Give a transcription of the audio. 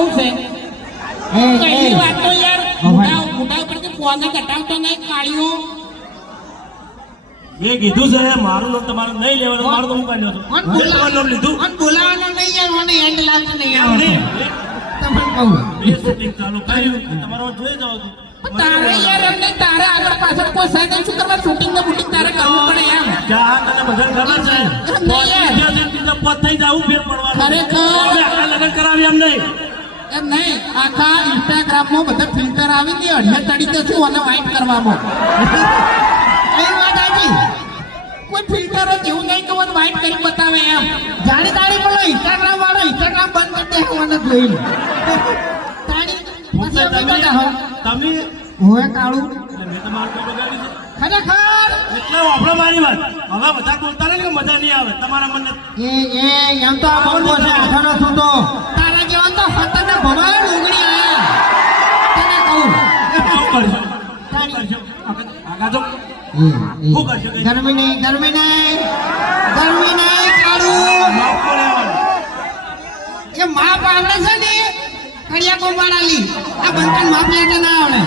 કહું છે પહેલી વાત તો યાર મોટા ઉપર ફોન કટાવતો નહીં કાળીઓ મેં કીધું છે મારું નામ તમારું નહીં લેવાનું મારું તો હું કાઢ્યો છું તમારું નામ લીધું અને બોલાવાનો નહીં યાર મને એન્ડ લાગતો નહીં આમ આવડે નહીં. તમને કહું એ શૂટિંગ ચાલુ કર્યું તમારો જોઈ જાવ છું તારે યાર એમ નહીં તારે આગળ પાછળ કોઈ સાહેબ શું કરવા શૂટિંગ ને બુટિંગ તારે કરવું પડે એમ જ્યાં તને બધાને ખબર છે પદ થઈ જાવું ફેર પડવાનું ખરેખર. હવે આ લગ્ન કરાવી એમ નહીં એમ નહીં આખા ઇન્સ્ટાગ્રામમાં બધા ફિલ્ટર આવી દે અઢિયા તડી તો શું અને વાઇટ કરવામાં એ વાત સાચી કોઈ ફિલ્ટર જ એવું નહીં કે મને વાઇટ કરી બતાવે એમ જાણી તાળી બોલો ઇન્સ્ટાગ્રામ વાળો ઇન્સ્ટાગ્રામ બંધ કરી દે મને જોઈને તાળી પછી અમે બધા હો તમે હોએ કાળું મેં તમારું કોઈ બગાડ્યું છે ખરેખર એટલે વાપરો મારી વાત હવે બધા બોલતા ને કે મજા નહીં આવે તમારા મને એ એમ તો આ બોલ બોલ આઠાનો છું તો તારા જેવા તો ફતને ભમાય ડુંગળી આયા તને કહું શું કરશો આગા જો શું કરશો કઈ ગરમી નહીં કાળું માફ લેવાનું એ માપ આવડે છે ને કડિયા કોમાડાલી આ બંધન માપ લેતા ના આવડે